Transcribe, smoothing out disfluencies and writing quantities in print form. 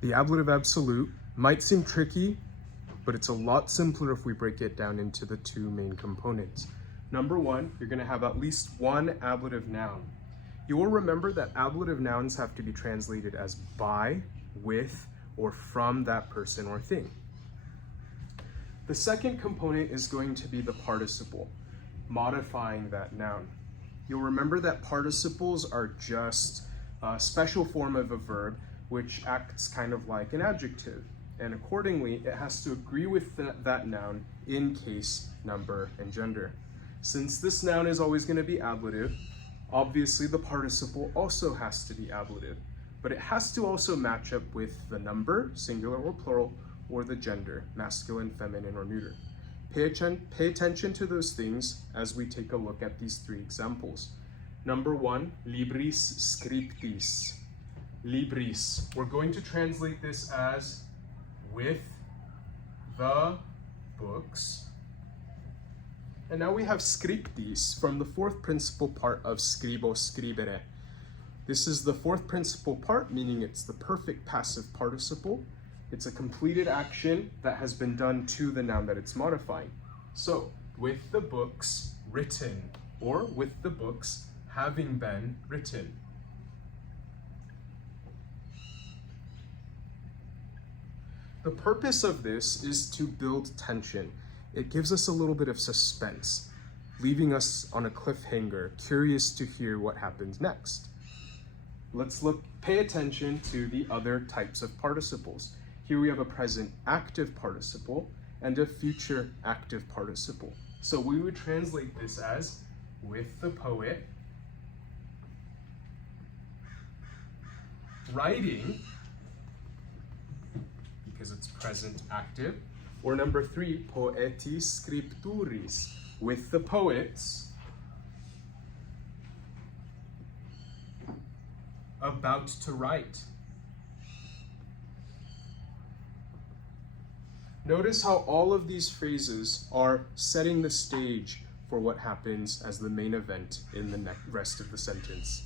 The ablative absolute might seem tricky, but it's a lot simpler if we break it down into the two main components. Number one, you're gonna have at least one ablative noun. You will remember that ablative nouns have to be translated as by, with, or from that person or thing. The second component is going to be the participle, modifying that noun. You'll remember that participles are just a special form of a verb which acts kind of like an adjective, and accordingly it has to agree with that noun in case, number, and gender. Since this noun is always going to be ablative, obviously the participle also has to be ablative, but it has to also match up with the number, singular or plural, or the gender, masculine, feminine, or neuter. Pay attention to those things as we take a look at these three examples. Number one, libris scriptis. Libris, we're going to translate this as with the books. And now we have scriptis from the fourth principal part of scribo, scribere. This is the fourth principal part, meaning it's the perfect passive participle. It's a completed action that has been done to the noun that it's modifying. So, with the books written, or with the books having been written. The purpose of this is to build tension. It gives us a little bit of suspense, leaving us on a cliffhanger, curious to hear what happens next. Let's pay attention to the other types of participles. Here we have a present active participle and a future active participle. So we would translate this as with the poet writing, because it's present active, or number three, poetis scripturis, with the poets about to write. Notice how all of these phrases are setting the stage for what happens as the main event in the rest of the sentence.